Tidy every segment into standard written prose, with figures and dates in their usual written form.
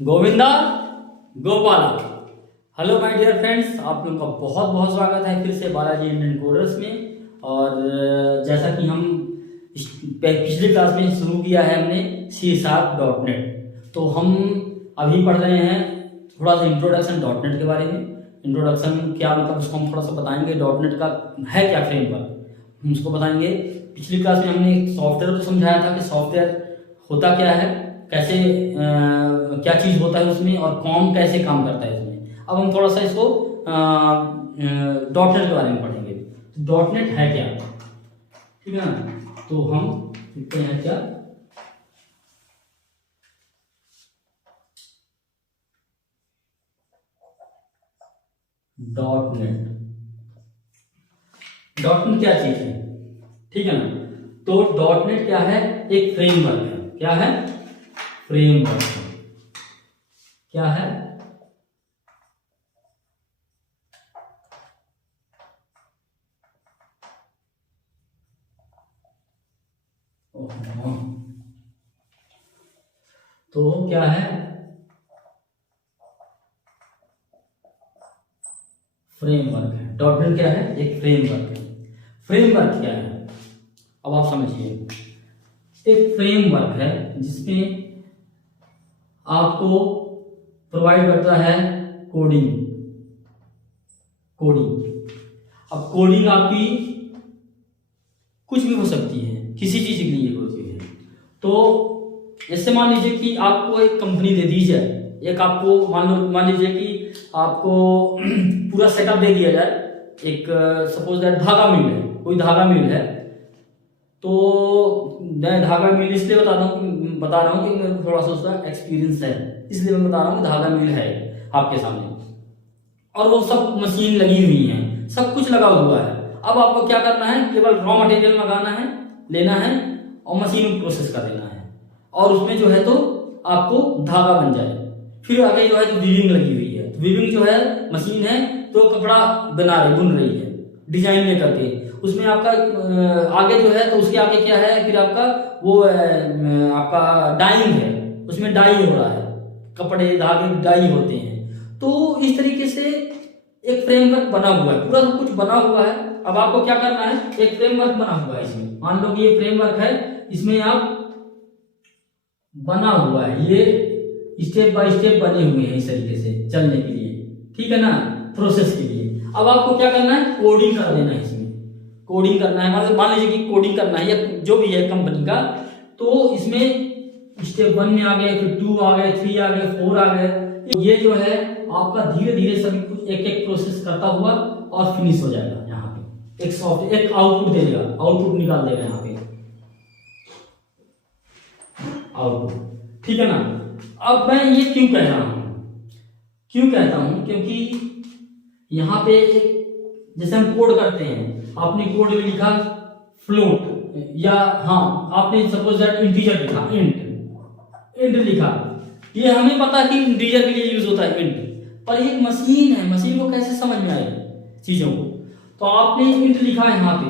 Govinda Gopala. Hello my dear friends, आप लोगों का बहुत बहुत स्वागत है फिर से बालाजी इंडियन कोडर्स में। और जैसा कि हम पिछली क्लास में शुरू किया है हमने C#.net, तो हम अभी पढ़ रहे हैं थोड़ा सा इंट्रोडक्शन .NET के बारे में। इंट्रोडक्शन क्या मतलब उसको हम थोड़ा सा बताएंगे, .NET का है क्या फ्रेमवर्क हम उसको बताएंगे। पिछली क्लास में हमने सॉफ्टवेयर को समझाया था कि सॉफ्टवेयर होता क्या है, कैसे क्या चीज़ होता है उसमें और कौन कैसे काम करता है इसमें। अब हम थोड़ा सा इसको .NET के बारे में पढ़ेंगे। तो .NET है क्या, ठीक है ना। तो हम लिखते हैं क्या, .NET। .NET क्या चीज़ है, ठीक है ना। तो .NET क्या है, एक फ्रेमवर्क है। क्या है, फ्रेमवर्क। क्या है, तो क्या है, फ्रेमवर्क है। .NET क्या है, एक फ्रेमवर्क है। फ्रेमवर्क क्या है, अब आप समझिए। एक फ्रेमवर्क है जिसमें आपको प्रोवाइड करता है कोडिंग। अब कोडिंग आपकी कुछ भी हो सकती है, किसी चीज के लिए होती है। तो जैसे मान लीजिए कि आपको एक कंपनी दे दी जाए, एक आपको मान लीजिए कि आपको पूरा सेटअप दे दिया जाए। एक सपोज दैट धागा मिल है, कोई धागा मिल है। तो मैं धागा मिल इसलिए बता रहा हूँ कि मेरे को थोड़ा सा उसका एक्सपीरियंस है, इसलिए मैं बता रहा हूँ कि धागा मिल है आपके सामने और वो सब मशीन लगी हुई है, सब कुछ लगा हुआ है। अब आपको क्या करना है, केवल रॉ मटेरियल मंगाना है, लेना है और मशीन में प्रोसेस कर देना है और उसमें जो है तो आपको धागा बन जाए। फिर आगे जो है तो वीविंग लगी हुई है। तो वीविंग जो है मशीन है तो कपड़ा बुन रही है डिजाइन में करके। उसमें आपका आगे जो है तो उसके आगे क्या है, फिर आपका वो आपका डाइंग है, उसमें डाई हो रहा है, कपड़े धागे डाई होते हैं। तो इस तरीके से एक फ्रेमवर्क बना हुआ है, पूरा सब कुछ बना हुआ है। अब आपको क्या करना है, एक फ्रेमवर्क बना हुआ है इसमें, मान लो कि ये फ्रेमवर्क है, इसमें आप बना हुआ है, ये स्टेप बाय स्टेप बने हुए हैं इस तरीके से चलने के लिए, ठीक है ना, प्रोसेस के लिए। अब आपको क्या करना है, कोडिंग कर देना है इसमें। कोडिंग करना है, मतलब मान लीजिए कि कोडिंग करना है या जो भी है कंपनी का, तो इसमें स्टेप 1 में आ गए, फिर 2 आ गए, 3 आ गए, 4 आ गए। ये जो है आपका धीरे धीरे सभी कुछ एक एक प्रोसेस करता हुआ और फिनिश हो जाएगा। यहाँ पे एक सॉफ्टवेयर एक आउटपुट दे देगा, आउटपुट निकाल देगा यहाँ पे आउटपुट, ठीक है ना। अब मैं ये क्यों कह रहा हूं, क्यों कहता हूं, क्योंकि यहाँ पे जैसे हम कोड करते हैं, आपने कोड में लिखा फ्लोट या हाँ आपने सपोज दैट इंटीजर लिखा, इंट लिखा। ये हमें पता है कि इंटीजर के लिए यूज होता है इंट, पर ये मशीन है, मशीन को कैसे समझ में आएगी चीजों को। तो आपने इंट लिखा है यहाँ पे,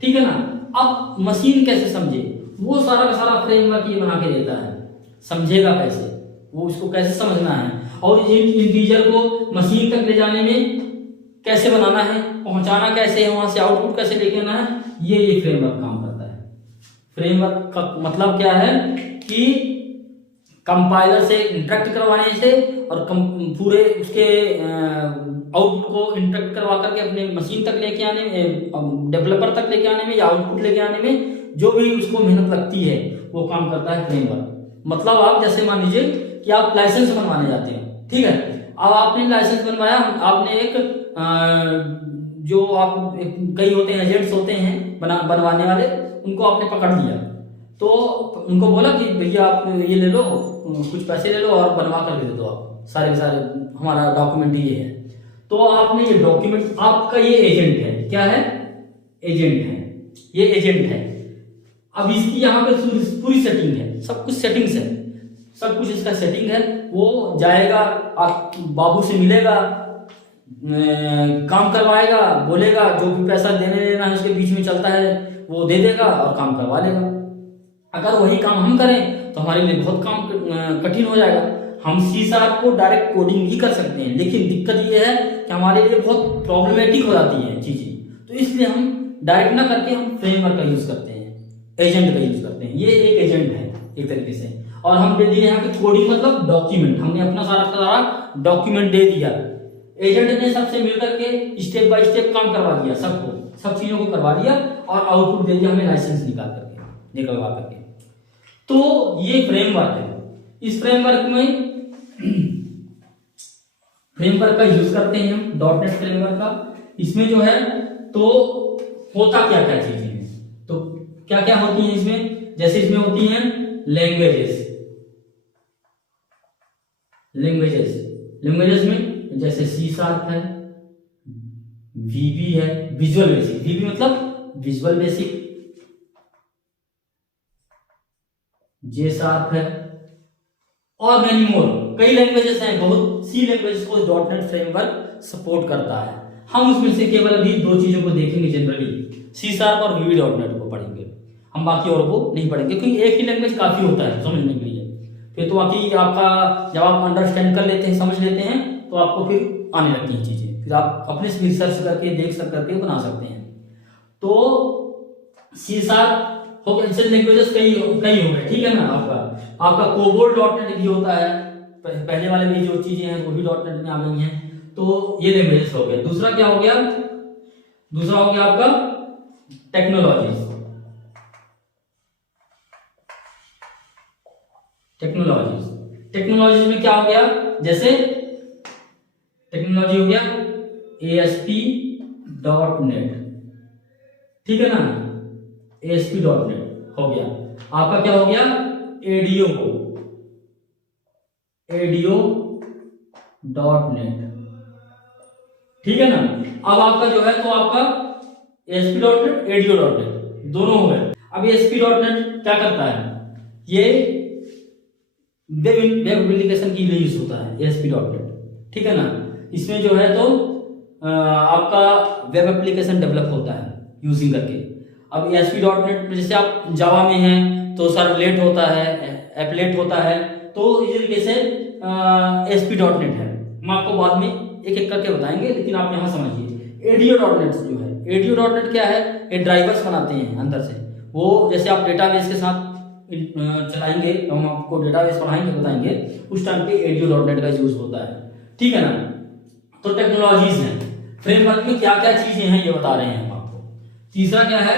ठीक है ना। अब मशीन कैसे समझे, वो सारा का सारा फ्रेमवर्क ये बना के देता है। समझेगा कैसे, वो उसको कैसे समझना है और इंटीजर को मशीन तक ले जाने में कैसे बनाना है, पहुंचाना कैसे है, वहां से आउटपुट कैसे लेके आना है, ये फ्रेमवर्क काम करता है। फ्रेमवर्क का मतलब क्या है कि कंपाइलर से इंटरेक्ट करवाने से और पूरे उसके आउटपुट को इंटरेक्ट करवा करके अपने मशीन तक लेके आने में, डेवलपर तक लेके आने में या आउटपुट लेके आने में जो भी उसको मेहनत लगती है वो काम करता है फ्रेमवर्क। मतलब आप जैसे मान लीजिए कि आप लाइसेंस बनवाने जाते हैं, ठीक है। अब आपने लाइसेंस बनवाया, आपने एक जो आप कई होते हैं एजेंट्स होते हैं बनवाने वाले, उनको आपने पकड़ लिया। तो उनको बोला कि भैया आप ये ले लो, कुछ पैसे ले लो और बनवा कर दे दो आप सारे के सारे, हमारा डॉक्यूमेंट ये है। तो आपने ये डॉक्यूमेंट, आपका ये एजेंट है, क्या है, एजेंट है, ये एजेंट है। अब इसकी यहाँ पे पूरी सेटिंग है, सब कुछ सेटिंग्स है, सब कुछ इसका सेटिंग है। वो जाएगा, आप बाबू से मिलेगा, काम करवाएगा, बोलेगा, जो भी पैसा देने लेना है उसके बीच में चलता है वो दे देगा और काम करवा लेगा। अगर वही काम हम करें तो हमारे लिए बहुत काम कठिन हो जाएगा। हम सी शार्प को डायरेक्ट कोडिंग भी कर सकते हैं, लेकिन दिक्कत ये है कि हमारे लिए बहुत प्रॉब्लमेटिक हो जाती है चीज़ें, तो इसलिए हम डायरेक्ट ना करके हम फ्रेमवर्क का यूज़ करते हैं, एजेंट का यूज़ करते हैं। ये एक एजेंट है एक तरीके से। और हम दे दिए यहाँ पे कोडिंग मतलब डॉक्यूमेंट, हमने अपना सारा का सारा डॉक्यूमेंट दे दिया। एजेंट ने सबसे मिलकर के स्टेप बाय स्टेप काम करवा दिया, सबको सब चीज़ों को करवा दिया और आउटपुट दे दिया हमें लाइसेंस निकलवा करके। तो ये फ्रेमवर्क है। इस फ्रेमवर्क में फ्रेमवर्क का यूज करते हैं हम, डॉट नेट फ्रेमवर्क का। इसमें जो है तो होता क्या क्या चीजें हैं, तो क्या क्या होती हैं इसमें, जैसे इसमें होती हैं लैंग्वेजेस में जैसे सी शार्प है, वीबी है, विजुअल बेसिक, वीबी मतलब विजुअल बेसिक, जे शार्प है और मैनी मोर, कई लैंग्वेजेस हैं, बहुत सी लैंग्वेजेस को डॉट नेट फ्रेमवर्क सपोर्ट करता है। हम उसमें से केवल अभी दो चीजों को देखेंगे जनरली, सी शार्प और वीबी डॉट नेट को पढ़ेंगे, हम बाकी और को नहीं पढ़ेंगे, क्योंकि एक ही लैंग्वेज काफी होता है समझने के लिए। फिर तो बाकी आपका जब आप अंडरस्टैंड कर लेते हैं, समझ लेते हैं, तो आपको फिर आने लगती हैं चीजें, फिर आप अपने से रिसर्च करके देख करके बना सकते हैं। तो सी शार्प हो गया, जैसे लैंग्वेजेस कई हो गए, ठीक है ना। आपका कोबोल डॉट नेट भी होता है, पहले वाले भी जो चीजें हैं वो भी डॉट नेट में आ गई हैं, तो ये लैंग्वेजेस हो गया। दूसरा क्या हो गया, दूसरा हो गया आपका टेक्नोलॉजीज। टेक्नोलॉजीज में क्या हो गया, जैसे टेक्नोलॉजी हो गया ASP.NET, ठीक है ना, ASP.NET हो गया। आपका क्या हो गया, ADO.NET, ठीक है ना। अब आपका जो है तो आपका ASP.NET, ADO.NET दोनों हो गए। अब ASP.NET क्या करता है, ये वेब एप्लीकेशन के लिए यूज होता है ASP.NET, ठीक है ना। इसमें जो है तो आपका वेब एप्लीकेशन डेवलप होता है यूजिंग करके। अब ASP.NET में जैसे आप जावा में हैं तो सर्वलेट होता है, एपलेट होता है, तो इस तरीके से ASP.NET है। हम आपको बाद में एक एक करके बताएंगे, लेकिन आप यहाँ समझिए। ADO.NET जो है, ADO.NET क्या है, ये ड्राइवर्स बनाते हैं अंदर से, वो जैसे आप डेटाबेस के साथ चलाएंगे, तो हम आपको डेटाबेस पढ़ाएंगे, बताएंगे, उस टाइम पे ADO.NET का यूज होता है, ठीक है ना। तो टेक्नोलॉजीज हैं, फ्रेमवर्क में क्या क्या चीजें हैं ये बता रहे हैं हम आपको। तीसरा क्या है,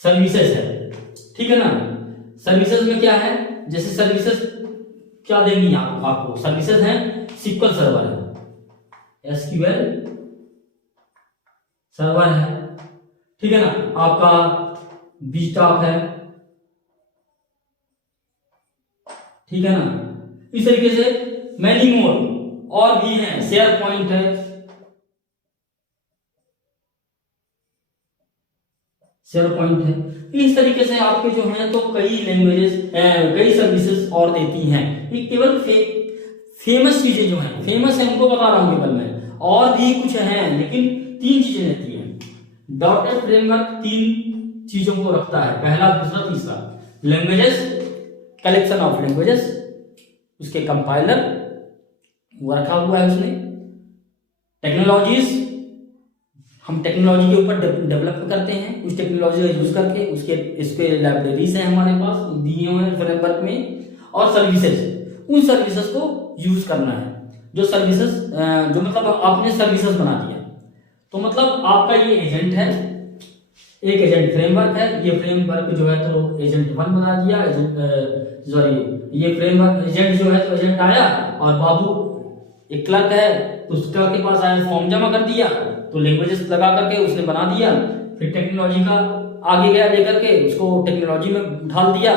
सर्विसेज है, ठीक है ना। सर्विसेज में क्या है, जैसे सर्विसेज क्या देंगी आपको सर्विसेज हैं, SQL सर्वर है, SQL सर्वर है, ठीक है ना। आपका बीस्टॉक है, ठीक है ना। इस तरीके से मैनी मोर और भी हैं, शेयर पॉइंट है, इस तरीके से आपके जो हैं तो कई लैंग्वेजेस, कई सर्विसेज और देती हैं। ये केवल फेमस चीजें जो हैं, फेमस है उनको बता रहा हूं केवल मैं, और भी कुछ हैं, लेकिन 3 चीजें रहती हैं। डॉट नेट फ्रेमवर्क 3 चीजों को रखता है, पहला, दूसरा, तीसरा। लैंग्वेजेस, कलेक्शन ऑफ लैंग्वेजेस, उसके कंपाइलर वो रखा हुआ है उसने। टेक्नोलॉजीज, हम टेक्नोलॉजी के ऊपर डेवलप करते हैं, उस टेक्नोलॉजी का यूज करके इसके लाइब्रेरीज हैं हमारे पास दिए हुए हैं फ्रेमवर्क में। और सर्विसेज, उन सर्विसेज को यूज करना है, जो सर्विसेज जो मतलब आपने सर्विसेज बना दिया, तो मतलब आपका ये एजेंट है, एक एजेंट फ्रेमवर्क है। ये फ्रेमवर्क जो है तो एजेंट 1 बना दिया, ये फ्रेमवर्क एजेंट जो है तो एजेंट आया, और बाबू एक क्लर्क है तो उस क्लर्क के पास आया, फॉर्म जमा कर दिया, तो लैंग्वेजेस लगा करके उसने बना दिया। फिर टेक्नोलॉजी का आगे गया लेकर के उसको टेक्नोलॉजी में ढाल दिया,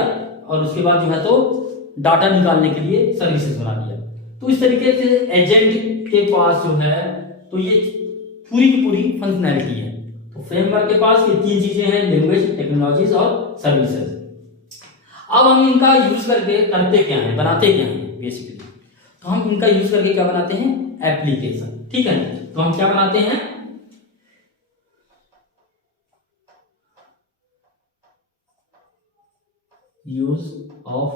और उसके बाद जो है तो डाटा निकालने के लिए सर्विसेज बना दिया। तो इस तरीके से एजेंट के पास जो है तो ये पूरी की पूरी फंक्शनैलिटी है। तो फ्रेमवर्क के पास ये 3 चीजें हैं, लैंग्वेज, टेक्नोलॉजीज और सर्विसेज। अब हम इनका यूज करके करते क्या है, बनाते क्या है बेसिकली, तो हम इनका यूज करके क्या बनाते हैं, एप्लीकेशन, ठीक है। तो हम क्या बनाते हैं, यूज ऑफ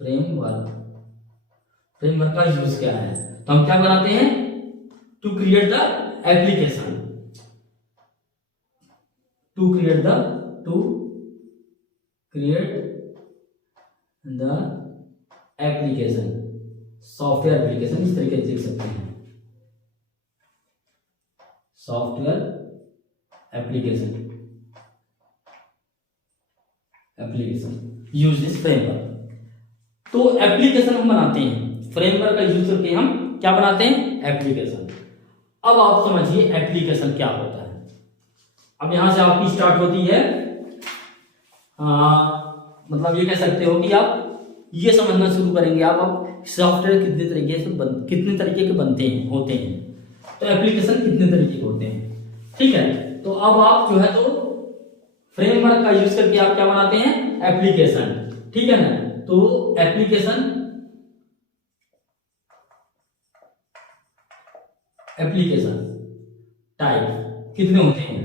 फ्रेमवर्क, फ्रेमवर्क का यूज क्या है, तो हम क्या बनाते हैं, to create the application, to create the application, software application, इस तरीके से लिख सकते हैं, software application use this framework. तो एप्लीकेशन हम बनाते हैं, फ्रेमवर्क का यूज करके हम क्या बनाते हैं, एप्लीकेशन। अब आप समझिए एप्लीकेशन क्या होता है। अब यहां से आपकी स्टार्ट होती है, मतलब ये कह सकते हो कि आप ये समझना शुरू करेंगे आप अब सॉफ्टवेयर कितने तरीके के बनते हैं, होते हैं, तो एप्लीकेशन कितने तरीके के होते हैं, ठीक है। तो अब आप जो है तो फ्रेमवर्क का यूज करके आप क्या बनाते हैं, एप्लीकेशन, ठीक है ना। तो एप्लीकेशन टाइप कितने होते हैं,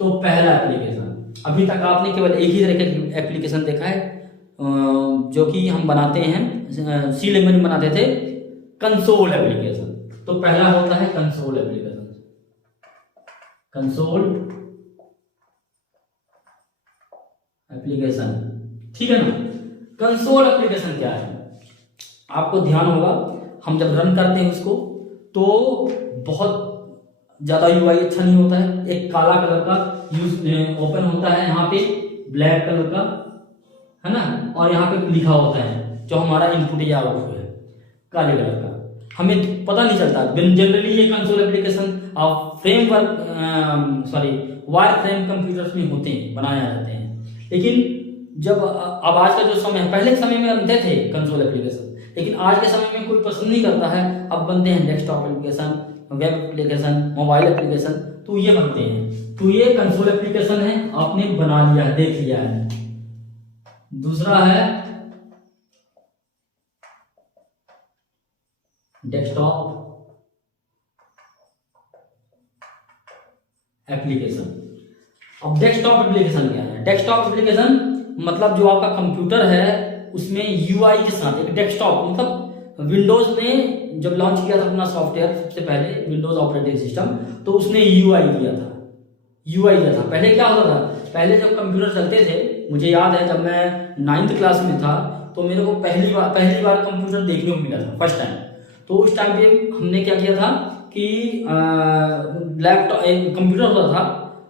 तो पहला एप्लीकेशन, अभी तक आपने केवल एक ही तरह का एप्लीकेशन देखा है, जो कि हम बनाते हैं, सी लैंग्वेज में बनाते थे, कंसोल एप्लीकेशन। तो पहला होता है कंसोल एप्लीकेशन, ठीक है ना। कंसोल एप्लीकेशन क्या है, आपको ध्यान होगा हम जब रन करते हैं उसको तो बहुत ज्यादा यूआई अच्छा नहीं होता है, एक काला कलर का यूज ओपन होता है, यहाँ पे ब्लैक कलर का है ना, और यहाँ पे लिखा होता है जो हमारा इनपुट या आउटपुट है, काले कलर का, हमें पता नहीं चलता। जनरली ये कंसोल एप्लीकेशन आप वायर फ्रेम कंप्यूटर्स में होते हैं, बनाए जाते हैं, लेकिन जब अब आज का जो समय है, पहले के समय में बनते थे कंसोल एप्लीकेशन, लेकिन आज के समय में कोई पसंद नहीं करता है, अब बनते हैं desktop application, web application, mobile application, तो ये बनते हैं। तो ये कंसोल एप्लीकेशन है, आपने बना लिया है, देख लिया है। दूसरा है डेस्कटॉप एप्लीकेशन। अब डेस्कटॉप एप्लीकेशन क्या है, डेस्कटॉप एप्लीकेशन मतलब जो आपका कंप्यूटर है उसमें यूआई के साथ एक डेस्कटॉप, मतलब विंडोज ने जब लॉन्च किया था अपना सॉफ्टवेयर सबसे पहले, विंडोज ऑपरेटिंग सिस्टम, तो उसने यूआई दिया था। पहले क्या होता था, पहले जब कंप्यूटर चलते थे, मुझे याद है जब मैं 9th क्लास में था तो मेरे को पहली बार कंप्यूटर देखने को मिला था, फर्स्ट टाइम। तो उस टाइम पे हमने क्या किया था कि लैपटॉप एक कंप्यूटर होता था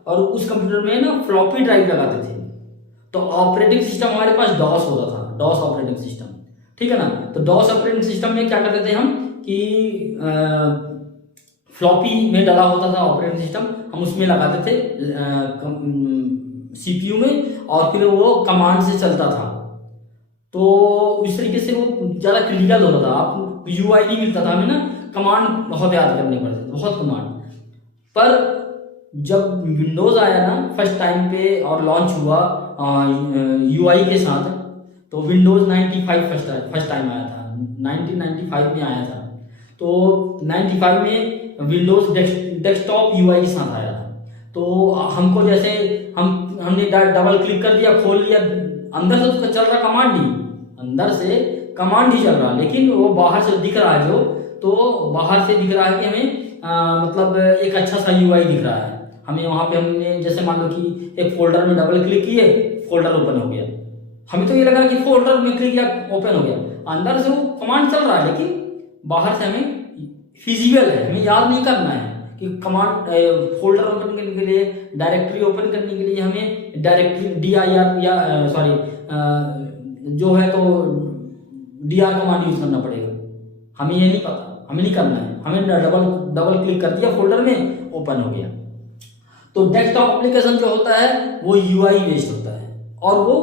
और उस कंप्यूटर में ना फ्लॉपी ड्राइव लगाते थे, तो ऑपरेटिंग सिस्टम हमारे पास डॉस होता था, डॉस ऑपरेटिंग सिस्टम, ठीक है ना। तो डॉस ऑपरेटिंग सिस्टम में क्या करते थे हम कि फ्लॉपी में डला होता था ऑपरेटिंग सिस्टम, हम उसमें लगाते थे सीपीयू में, और फिर वो कमांड से चलता था, तो इस तरीके से वो ज़्यादा क्रिटिकल होता था, आप यूआई नहीं मिलता था हमें ना, कमांड बहुत याद करने पड़ते थे, बहुत कमांड। पर जब विंडोज आया ना फर्स्ट टाइम पे और लॉन्च हुआ यूआई के साथ, तो विंडोज 95 फर्स्ट टाइम आया था, 1995 में आया था। तो 95 में विंडोज डेस्कटॉप यूआई के साथ आया था। तो हमको जैसे हमने डबल क्लिक कर दिया, खोल लिया, अंदर से तो चल रहा कमांड ही, अंदर से कमांड ही चल रहा, लेकिन वो बाहर से दिख रहा है जो, तो बाहर से दिख रहा है कि हमें मतलब एक अच्छा सा यूआई दिख रहा है हमें। वहां पे हमने जैसे मान लो कि एक फोल्डर में डबल क्लिक किए, फोल्डर ओपन हो गया, हमें तो ये लगा कि फोल्डर में क्लिक किया ओपन हो गया, अंदर से वो कमांड चल रहा है, लेकिन बाहर से हमें फिजिबल है, हमें याद नहीं करना है कि कमांड फोल्डर ओपन करने के लिए, डायरेक्टरी ओपन करने के लिए हमें डायरेक्टरी DIR या जो है तो DR कमांड यूज करना पड़ेगा, हमें ये नहीं पता, हमें नहीं करना है, हमें डबल क्लिक कर दिया फोल्डर में, ओपन हो गया। तो डेस्कटॉप एप्लीकेशन जो होता है वो यूआई बेस्ड होता है, और वो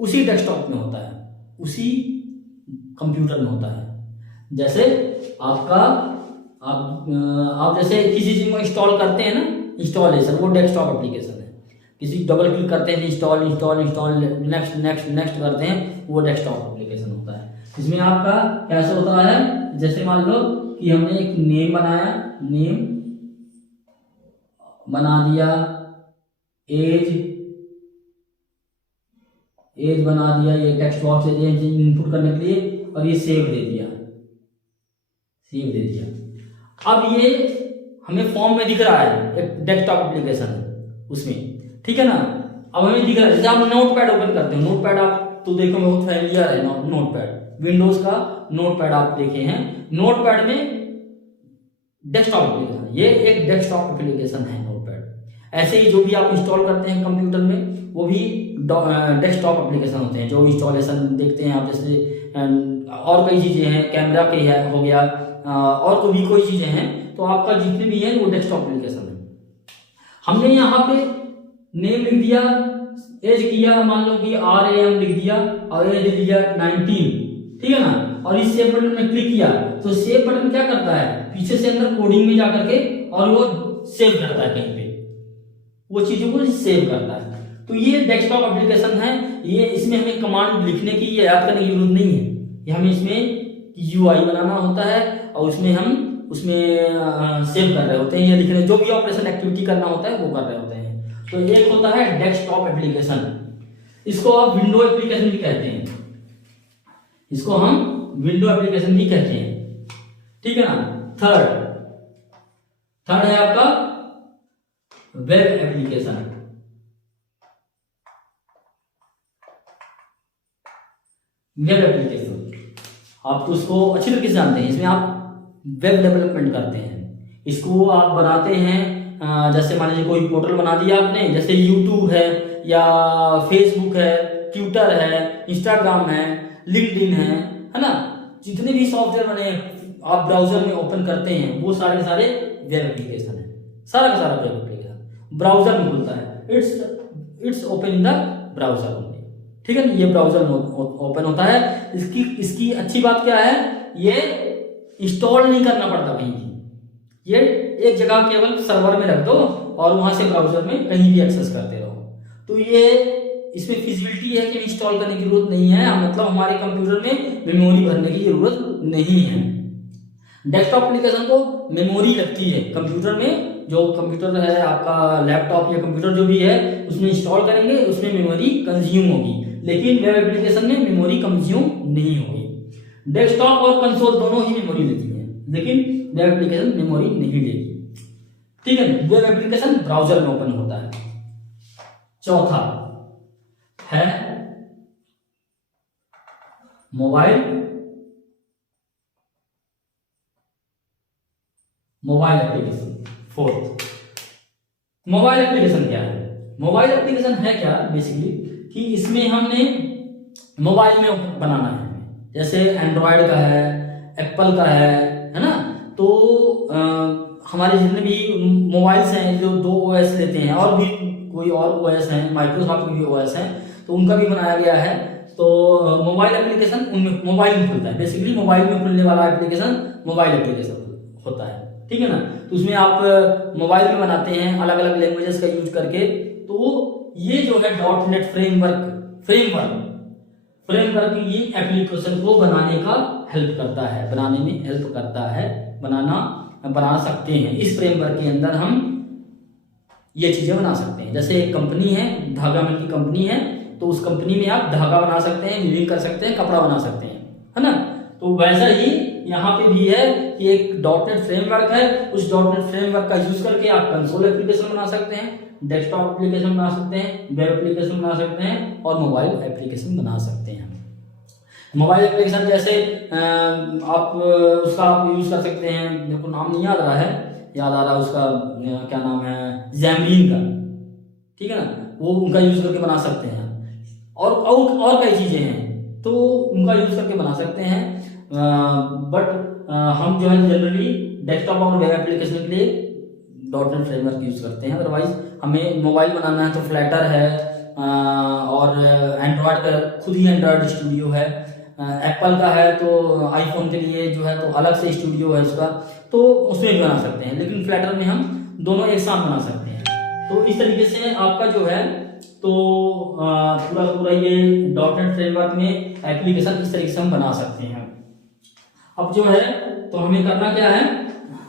उसी डेस्कटॉप में होता है, उसी कंप्यूटर में होता है। जैसे आप जैसे किसी चीज को इंस्टॉल करते हैं ना, इंस्टॉलेशन, वो डेस्कटॉप एप्लीकेशन है। किसी डबल क्लिक करते हैं, इंस्टॉल नेक्स्ट करते हैं, वो डेस्कटॉप एप्लीकेशन होता है। इसमें आपका कैसे होता है, जैसे मान लो कि हमने एक नेम बनाया, नेम बना दिया, एज एज बना दिया, ये टेक्स्ट बॉक्स दे दिया इनपुट करने के लिए, और ये सेव दे दिया, सेव दे दिया। अब ये हमें फॉर्म में दिख रहा है एक डेस्कटॉप एप्लीकेशन उसमें, ठीक है ना। अब हमें दिख रहा है, जैसे आप नोटपैड ओपन करते हैं, नोटपैड आप तो देखो बहुत फैमिलियर है, नोटपैड विंडोज का नोटपैड आप देखे हैं, नोटपैड में डेस्कटॉप एप्लीकेशन, ये एक डेस्कटॉप एप्लीकेशन है नोटपैड। ऐसे ही जो भी आप इंस्टॉल करते हैं कंप्यूटर में वो भी डेस्कटॉप एप्लीकेशन होते हैं, जो इंस्टॉलेशन देखते हैं आप, जैसे और कई चीजें हैं, कैमरा के है हो गया, और तो भी कोई चीजें हैं, तो आपका जितने भी है वो डेस्कटॉप एप्लीकेशन है। हमने यहाँ पे नेम लिख दिया, एज किया मान लो कि RAM लिख दिया, और एज लिया 19, ठीक है ना, और इस सेव बटन में क्लिक किया, तो सेव बटन क्या करता है, पीछे से अंदर कोडिंग में जाकर के और वो सेव करता है कहीं पे, वो चीजों को सेव करता है। तो ये डेस्कटॉप एप्लीकेशन है, ये इसमें हमें कमांड लिखने की या याद करने की जरूरत नहीं है, ये हमें इसमें UI बनाना होता है, और उसमें हम उसमें सेव कर रहे होते हैं, ये लिखने जो भी ऑपरेशन एक्टिविटी करना होता है वो कर रहे होते हैं। तो एक होता है डेस्कटॉप एप्लीकेशन, इसको आप विंडो एप्लीकेशन भी कहते हैं, इसको हम विंडो एप्लीकेशन भी कहते हैं, ठीक है ना। थर्ड है आपका वेब एप्लीकेशन। वेब एप्लीकेशन आप तो उसको अच्छी तरीके से जानते हैं, इसमें आप वेब डेवलपमेंट करते हैं, इसको आप बनाते हैं, जैसे मान लीजिए कोई पोर्टल बना दिया आपने, जैसे यूट्यूब है या फेसबुक है, ट्विटर है, इंस्टाग्राम है, लिंक्डइन है ना, जितने भी सॉफ्टवेयर बने आप ब्राउजर में ओपन करते हैं वो सारे सारे वेब एप्लीकेशन है, सारा का सारा वेब एप्लीकेशन ब्राउजर में खुलता है, it's open in the browser only, ठीक है ना, ये ब्राउजर में ओपन होता है। इसकी अच्छी बात क्या है, ये इंस्टॉल नहीं करना पड़ता कहीं भी, ये एक जगह केवल सर्वर में रख दो और वहां से ब्राउजर में कहीं भी एक्सेस करते रहो। तो ये इसमें फिजिबिलिटी है कि इंस्टॉल करने की जरूरत नहीं है, मतलब हमारे कंप्यूटर में मेमोरी भरने की जरूरत नहीं है। डेस्कटॉप एप्लीकेशन को मेमोरी लगती है कंप्यूटर में, जो कंप्यूटर है आपका लैपटॉप या कंप्यूटर जो भी है उसमें इंस्टॉल करेंगे उसमें मेमोरी कंज्यूम होगी, लेकिन वेब एप्लीकेशन में मेमोरी कंज्यूम नहीं होगी। डेस्कटॉप और कंसोल दोनों ही मेमोरी लेती है, लेकिन वेब एप्लीकेशन मेमोरी नहीं लेगी, ठीक है। वेब एप्लीकेशन ब्राउजर में ओपन होता है। चौथा है mobile application. Fourth, mobile application क्या है? मोबाइल एप्लीकेशन है क्या बेसिकली कि इसमें हमने मोबाइल में बनाना है, जैसे एंड्रॉयड का है, एप्पल का है ना, तो हमारे जितने भी मोबाइल्स हैं जो 2 OS लेते हैं, और भी कोई और OS हैं, माइक्रोसॉफ्ट के भी OS हैं, तो उनका भी बनाया गया है। तो मोबाइल एप्लीकेशन उनमें मोबाइल में खुलता है, बेसिकली मोबाइल में खुलने वाला एप्लीकेशन मोबाइल एप्लीकेशन होता है, ठीक है ना। तो उसमें आप मोबाइल में बनाते हैं अलग अलग लैंग्वेजेस का यूज करके, तो ये जो है .NET फ्रेमवर्क ये एप्लीकेशन को बनाने का हेल्प करता है, बनाने में हेल्प करता है, बना सकते हैं। इस फ्रेमवर्क के अंदर हम ये चीजें बना सकते हैं। जैसे एक कंपनी है, धागा मिल की कंपनी है, तो उस कंपनी में आप धागा बना सकते हैं, वीविंग कर सकते हैं, कपड़ा बना सकते हैं, है ना। तो वैसा ही यहाँ पे भी है कि एक .NET फ्रेमवर्क है, उस .NET फ्रेमवर्क का यूज करके आप कंसोल एप्लीकेशन बना सकते हैं, डेस्कटॉप एप्लीकेशन बना सकते हैं, वेब एप्लीकेशन बना सकते हैं, और मोबाइल एप्लीकेशन बना सकते हैं। मोबाइल एप्लीकेशन जैसे आप उसका आप यूज कर सकते हैं, मेरे को नाम नहीं याद आ रहा है उसका, क्या नाम है, Xamarin का, ठीक है ना, वो उनका यूज करके बना सकते हैं, और कई चीजें हैं तो उनका यूज करके बना सकते हैं। बट हम जो है जनरली डेस्कटॉप और वेब एप्लीकेशन के लिए .NET फ्रेमवर्क यूज करते हैं। अदरवाइज हमें मोबाइल बनाना है तो फ्लैटर है, और एंड्रॉयड का खुद ही एंड्रॉयड स्टूडियो है, एप्पल का है तो आईफोन के लिए जो है तो अलग से स्टूडियो है उसका, तो उसमें भी बना सकते हैं, लेकिन फ्लैटर में हम दोनों एक साथ बना सकते हैं। तो इस तरीके से आपका जो है तो पूरा ये .NET फ्रेमवर्क में एप्लीकेशन इस तरीके से हम बना सकते हैं। अब जो है तो हमें करना क्या है,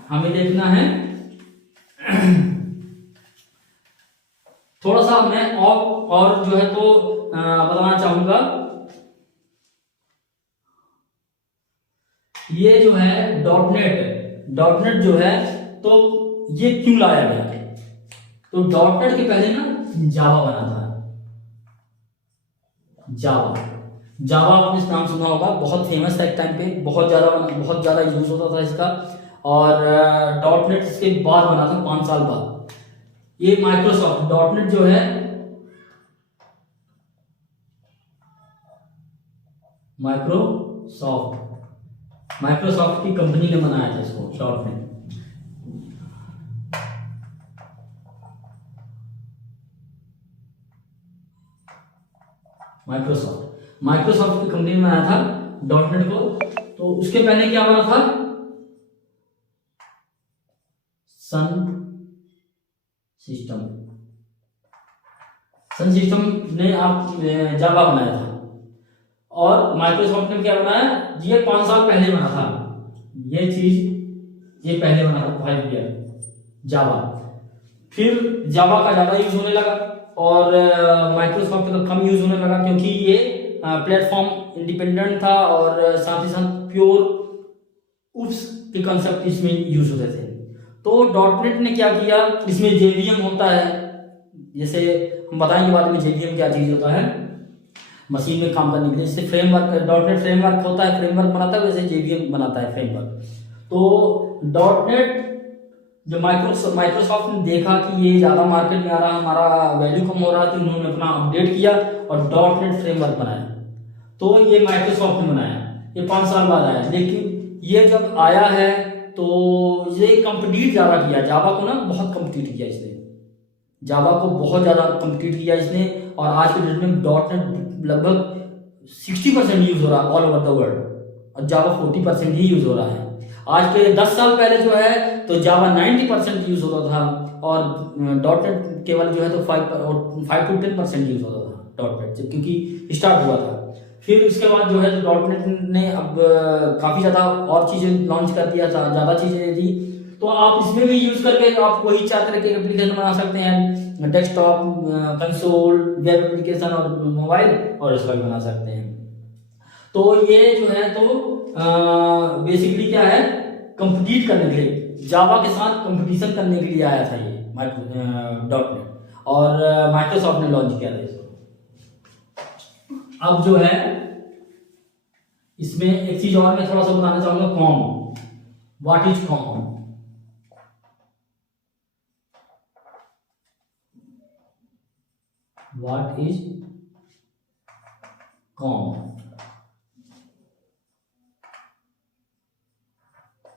हमें देखना है थोड़ा सा मैं और जो है तो बताना चाहूंगा, ये जो है डॉट नेट जो है तो ये क्यों लाया गया? तो डॉट नेट के पहले ना जावा बना था। जावा आपने इस नाम सुना होगा, बहुत फेमस था एक टाइम पे, बहुत ज्यादा यूज होता था इसका। और डॉट नेट इसके बाद बना था, 5 साल बाद। ये माइक्रोसॉफ्ट डॉट नेट जो है, माइक्रोसॉफ्ट की कंपनी ने बनाया था इसको, डॉट नेट। माइक्रोसॉफ्ट की कंपनी ने बनाया था डॉट नेट को। तो उसके पहले क्या बना था? सन सिस्टम ने आप जावा बनाया था। और माइक्रोसॉफ्ट ने क्या बनाया? ये 5 साल पहले बना था, ये चीज ये पहले बना था, 5 ईयर जावा। फिर जावा का ज्यादा यूज होने लगा और माइक्रोसॉफ्ट का कम यूज होने लगा, क्योंकि ये प्लेटफॉर्म इंडिपेंडेंट था और साथ ही साथ प्योर उप्स के कंसेप्ट इसमें यूज होते थे। तो डॉट नेट ने क्या किया, इसमें जेवीएम होता है, जैसे हम बताएंगे बाद में जेवीएम क्या चीज होता है, मशीन में काम करने के लिए। जैसे फ्रेमवर्क, डॉट नेट फ्रेमवर्क होता है, फ्रेमवर्क बनाता है, वैसे जेवीएम बनाता है फ्रेमवर्क। तो डॉट नेट जो माइक्रोसॉफ्ट ने देखा कि ये ज़्यादा मार्केट में आ रहा, हमारा वैल्यू कम हो रहा, तो उन्होंने अपना अपडेट किया और डॉट नेट फ्रेमवर्क बनाया। तो ये माइक्रोसॉफ्ट ने बनाया, ये 5 साल बाद आया। लेकिन ये जब आया है तो ये कंप्लीट ज़्यादा किया, जावा को ना बहुत कंप्लीट किया इसने, जावा को बहुत ज़्यादा कंप्लीट किया इसने। और आज के डेट में डॉट नेट लगभग 60% यूज हो रहा है ऑल ओवर द वर्ल्ड, और जावा 40% ही यूज हो रहा है। आज के 10 साल पहले जो है तो जावा 90% यूज होता था, और डॉट नेट केवल जो है तो 5 to 10% यूज होता था डॉट नेट, क्योंकि स्टार्ट हुआ था। फिर उसके बाद जो है तो डॉट नेट ने अब काफ़ी ज़्यादा और चीज़ें लॉन्च कर दिया था, ज़्यादा चीज़ें दी। तो आप इसमें भी यूज करके आप वही 4 तरह के एप्लीकेशन बना सकते हैं, डेस्कटॉप, कंसोल, वेब एप्लीकेशन और मोबाइल, और इसका भी बना सकते हैं। तो ये जो है तो बेसिकली क्या है, कंपीट करने के लिए, जावा के साथ कंपटीशन करने के लिए आया था ये डॉट नेट, और माइक्रोसॉफ्ट ने लॉन्च किया था इसको। अब जो है इसमें एक चीज और मैं थोड़ा सा बताना चाहूंगा, com. What is com? What is com?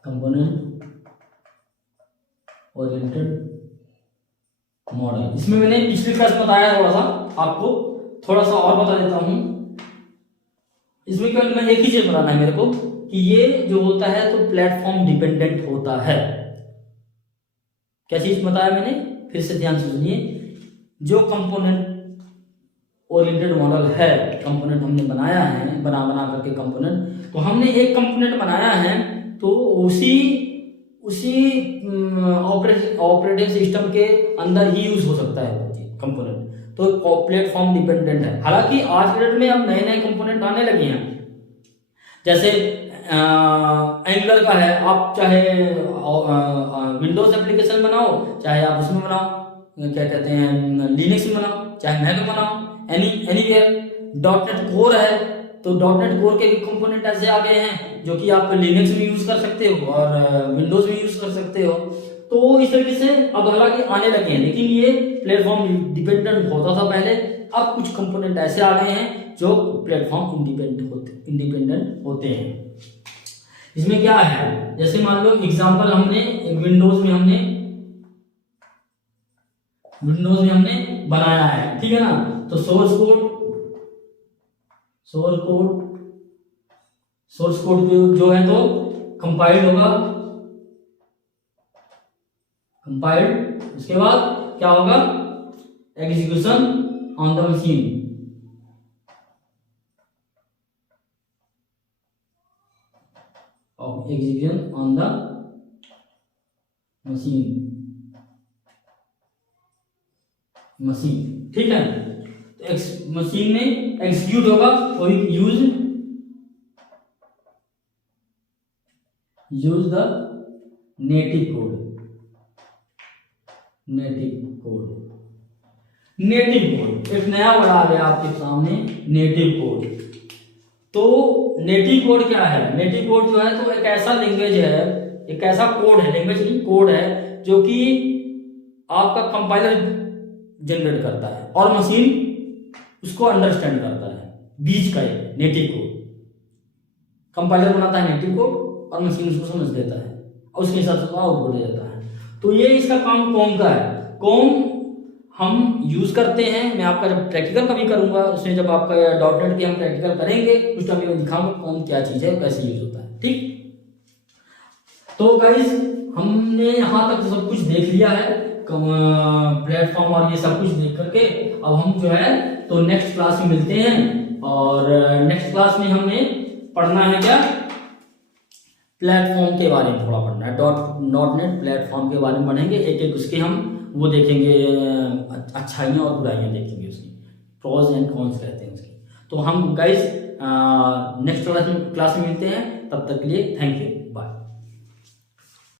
Component oriented model. इसमें मैंने पिछली क्लास बताया थोड़ा सा, आपको थोड़ा सा और बता देता हूं। इसमें केवल मैं एक ही चीज बताना है मेरे को, कि ये जो होता है तो प्लेटफॉर्म डिपेंडेंट होता है। क्या चीज बताया मैंने, फिर से ध्यान से सुनिए। जो कंपोनेंट ओरिएंटेड मॉडल है, कंपोनेंट हमने बनाया है, बना करके कंपोनेंट, तो हमने एक कंपोनेंट बनाया है तो उसी ऑपरेटिंग सिस्टम के अंदर ही यूज हो सकता है वो चीज, कंपोनेंट। तो प्लेटफॉर्म डिपेंडेंट है। हालांकि आज के डेट में अब नए नए कंपोनेंट आने लगे हैं, जैसे एंगुलर का है, आप चाहे विंडोज एप्लीकेशन बनाओ, चाहे आप उसमें बनाओ, क्या कहते हैं, लिनक्स में बनाओ, चाहे मैक में बनाओ, एनीवेयर। डॉट नेट कोर है, तो डॉट नेट कोर के भी कंपोनेंट ऐसे आ गए हैं जो कि आप लिनक्स में यूज कर सकते हो और विंडोज में यूज कर सकते हो। तो इस तरीके से अब हालांकि आने लगे हैं, लेकिन ये प्लेटफॉर्म डिपेंडेंट होता था पहले। अब कुछ कंपोनेंट ऐसे आ गए हैं जो प्लेटफॉर्म इंडिपेंडेंट होते हैं। इसमें क्या है, जैसे मान लो एग्जांपल, हमने विंडोज में बनाया है, ठीक है ना। तो सोर्स कोड जो है तो कंपाइल्ड होगा, उसके बाद क्या होगा, execution on the machine, execution on the machine. Machine, ठीक है। तो मशीन में एग्जीक्यूट होगा और use the native code. Native code एक नया वर्ड आ गया आपके सामने, नेटिव कोड। तो नेटिव कोड क्या है? नेटिव कोड जो है तो एक ऐसा लैंग्वेज है, एक ऐसा कोड है, लैंग्वेज नहीं कोड है, जो कि आपका कंपाइलर जनरेट करता है और मशीन उसको अंडरस्टैंड करता है। बीच का है नेटिव कोड। कंपाइलर बनाता है नेटिव कोड और मशीन उसको समझ देता है और उसके हिसाब से आउटपुट दे देता है। तो ये इसका काम कॉम का है। कॉम हम यूज करते हैं, मैं आपका जब प्रैक्टिकल कभी करूंगा उसमें, जब आपका .NET की हम प्रैक्टिकल करेंगे उस टाइम में दिखाऊंगा कॉम क्या चीज है, कैसे यूज होता है, ठीक। तो गाइस हमने यहाँ तक सब कुछ देख लिया है, प्लेटफॉर्म और ये सब कुछ देख करके अब हम जो है तो नेक्स्ट क्लास में मिलते हैं। और नेक्स्ट क्लास में हमने पढ़ना है क्या, प्लेटफॉर्म के बारे में थोड़ा पढ़ना है। .NET प्लेटफॉर्म के बारे में पढ़ेंगे, एक एक उसके हम वो देखेंगे, अच्छाइयाँ और बुराइयाँ देखेंगे, उसकी प्रोज एंड कॉन्स कहते हैं उसकी। तो हम गाइस नेक्स्ट क्लास में मिलते हैं, तब तक के लिए थैंक यू।